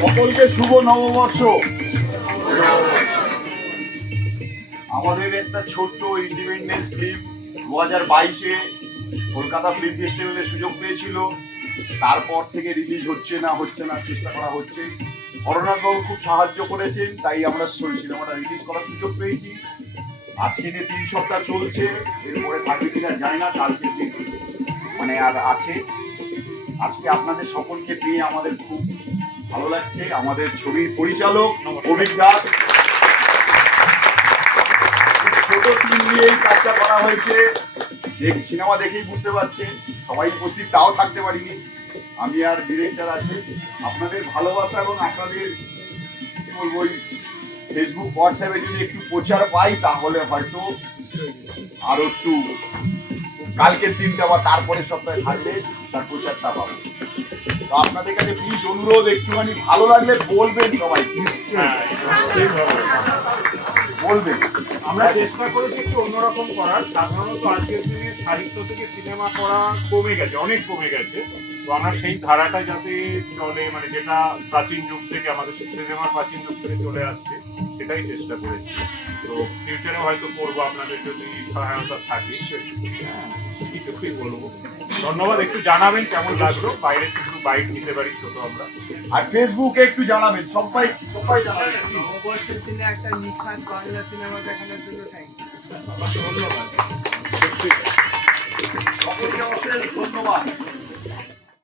সকলকে শুভ নববর্ষ। আমাদের একটা ছোট্ট ইন্ডিপেন্ডেন্স ফিল্ম 2022-এ কলকাতা ফিল্ম ফেস্টিভ্যালে সুযোগ পেয়েছিল, তারপর থেকে রিলিজ হচ্ছে না চেষ্টা করা হচ্ছে। অরনাথবাবু খুব সাহায্য করেছেন, তাই আমরা সিনেমাটা রিলিজ করার সুযোগ পেয়েছি। আজকে নিয়ে 3 সপ্তাহ চলছে, এরপরে থাকবে কিনা জানি না, কালকের দিন আর আছে। আজকে আপনাদের সকলকে পেয়ে আমাদের খুব ভালো লাগছে। আমাদের ছবির পরিচালক অভিক দাস, ছোট টিম নিয়েই কাজটা করা হয়েছে। সিনেমা দেখেই বুঝতে পারছেন, সবাই উপস্থিত তাও থাকতে পারিনি, আমি আর ডিরেক্টর আছে। আপনাদের ভালোবাসা এবং আপনাদের কি বলবো, ফেসবুক হোয়াটসঅ্যাপে যদি একটু প্রচার পাই তাহলে হয়তো আরো একটু কালকের দিনটা বা তারপরের সপ্তাহে থাকলে তার প্রচারটা পাবো। তো আপনাদের কাছে প্লিজ অনুরোধ, একটুখানি ভালো লাগলে বলবেন, সবাই বলবেন। আমরা চেষ্টা করেছি একটু অন্যরকম করার। সাধারণত আজকের দিনে সাহিত্য থেকে সিনেমা করা কমে গেছে, অনেক কমে গেছে। তো আমরা সেই ধারাটা যাতে চলে, যেটা প্রাচীন যুগ থেকে আমাদের সিনেমার প্রাচীন যুগ থেকে চলে আসছে, সেটাই চেষ্টা করেছি। তো ফিউচারে হয়তো করবো, আপনাদের যদি সহায়তা থাকে। কিছুই বলবো। ধন্যবাদ। একটু জানাবেন কেমন লাগলো, বাইরে একটু বাইট নিতে পারি ছোট আমরা। আর ফেসবুকে একটু জানাবেন, সবাই জানাবেন। নববর্ষের দিনে একটা নিখাত বাংলা সিনেমা দেখানোর জন্য থ্যাংক ইউ। ধন্যবাদ। সকলকে অশেষ ধন্যবাদ।